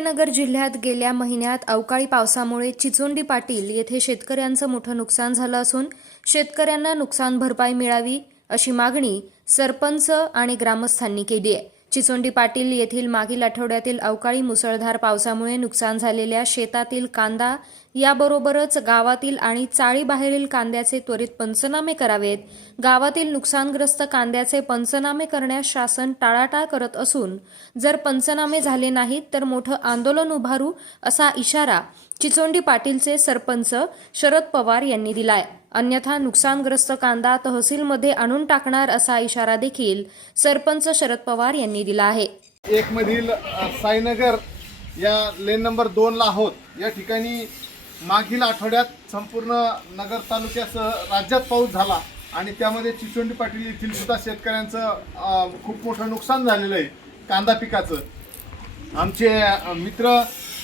अहिल्यानगर जिल्ह्यात गेल्या महिन्यात अवकाळी पावसामुळे चिचोंडी पाटील येथे शेतकऱ्यांचं मोठं नुकसान झालं असून शेतकऱ्यांना नुकसान भरपाई मिळावी अशी मागणी सरपंच आणि ग्रामस्थांनी केली आहे. चिचोंडी पाटील येथील मागील आठवड्यातील अवकाळी मुसळधार पावसामुळे नुकसान झालेल्या शेतातील कांदा याबरोबरच गावातील आणि चाळीबाहेरील कांद्याचे त्वरित पंचनामे करावेत. गावातील नुकसानग्रस्त कांद्याचे पंचनामे करण्यास शासन टाळाटाळ करत असून जर पंचनामे झाले नाहीत तर मोठं आंदोलन उभारू असा इशारा चिचोंडी पाटीलचे सरपंच शरद पवार यांनी दिलाय. अन्यथा नुकसानग्रस्त कांदा तहसीलमध्ये आणून टाकणार असा इशारा देखील सरपंच शरद पवार यांनी दिला आहे. एक मधील साईनगर या लेन नंबर दोनला आहोत. या ठिकाणी मागील आठवड्यात संपूर्ण नगर तालुक्यासह राज्यात पाऊस झाला आणि त्यामध्ये चिचोंडी पाटील येथील सुद्धा शेतकऱ्यांचं खूप मोठं नुकसान झालेलं आहे कांदा पिकाचं. आमचे मित्र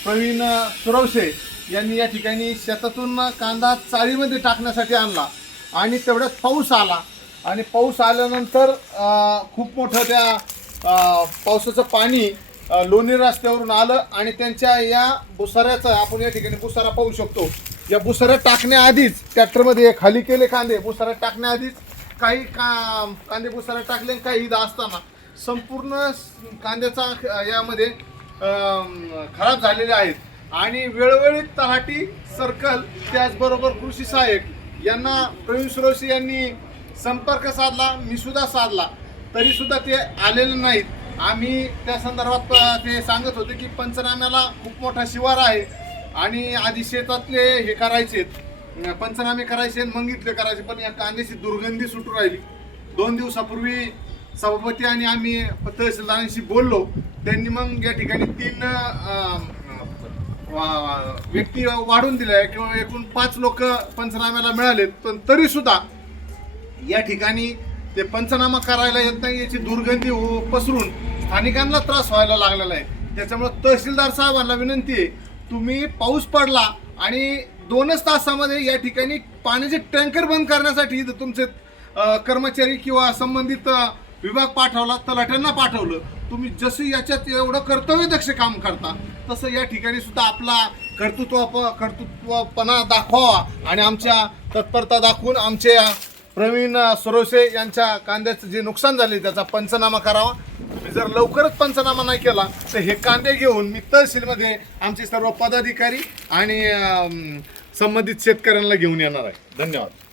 प्रवीण सुरवसे यांनी या ठिकाणी शेतातून कांदा चाळीमध्ये टाकण्यासाठी आणला. आणि तेवढ्यात पाऊस आला. आणि पाऊस आल्यानंतर खूप मोठं त्या पावसाचं पाणी लोणी रस्त्यावरून आलं आणि त्यांच्या या बुसाऱ्याचं आपण या ठिकाणी बुसारा पाहू शकतो. या बुसाऱ्या टाकण्याआधीच ट्रॅक्टरमध्ये खाली केले कांदे. बुसाऱ्या टाकण्याआधीच काही का कांदे बुसाऱ्या टाकले आणि काही इथं असताना संपूर्ण कांद्याचा यामध्ये खराब झालेले आहेत. आणि वेळोवेळी तलाठी सर्कल त्याचबरोबर कृषी सहाय्यक यांना प्रवीण सुरोशी यांनी संपर्क साधला मी सुद्धा साधला. तरी सुद्धा ते आलेले नाहीत. आम्ही त्या संदर्भात ते सांगत होते की पंचनाम्याला खूप मोठा शिवार आहे आणि आधी शेतातले हे करायचे. पंचनामे करायचे आणि मग इथले करायचे पण या कांद्याची दुर्गंधी सुटू राहिली. दोन दिवसापूर्वी सभापती आणि आम्ही तहसीलदारांशी बोललो. त्यांनी मग या ठिकाणी तीन वा- व्यक्ती वाढून दिल्या. किंवा एकूण पाच लोक पंचनाम्याला मिळालेत. पण तरी सुद्धा या ठिकाणी ते पंचनामा करायला येत नाही याची दुर्गंधी हो पसरून स्थानिकांना त्रास व्हायला लागलेला आहे. त्याच्यामुळे तहसीलदार साहेबांना विनंती आहे तुम्ही पाऊस पडला आणि दोनच तासामध्ये या ठिकाणी पाण्याचे टँकर बंद करण्यासाठी तुमचे कर्मचारी किंवा संबंधित विभाग पाठवला तलाठ्यांना पाठवलं. तुम्ही जसं याच्यात एवढं कर्तव्यदक्ष काम करता तसं या ठिकाणी सुद्धा आपला कर्तृत्व कर्तृत्वपणा दाखवावा आणि आमच्या तत्परता दाखवून आमच्या प्रवीण सरोसे यांच्या कांद्याचं जे नुकसान झाले त्याचा पंचनामा करावा. तुम्ही जर लवकरच पंचनामा नाही केला तर हे कांदे घेऊन मी तहसीलमध्ये आमचे सर्व पदाधिकारी आणि संबंधित शेतकऱ्यांना घेऊन येणार आहे. धन्यवाद.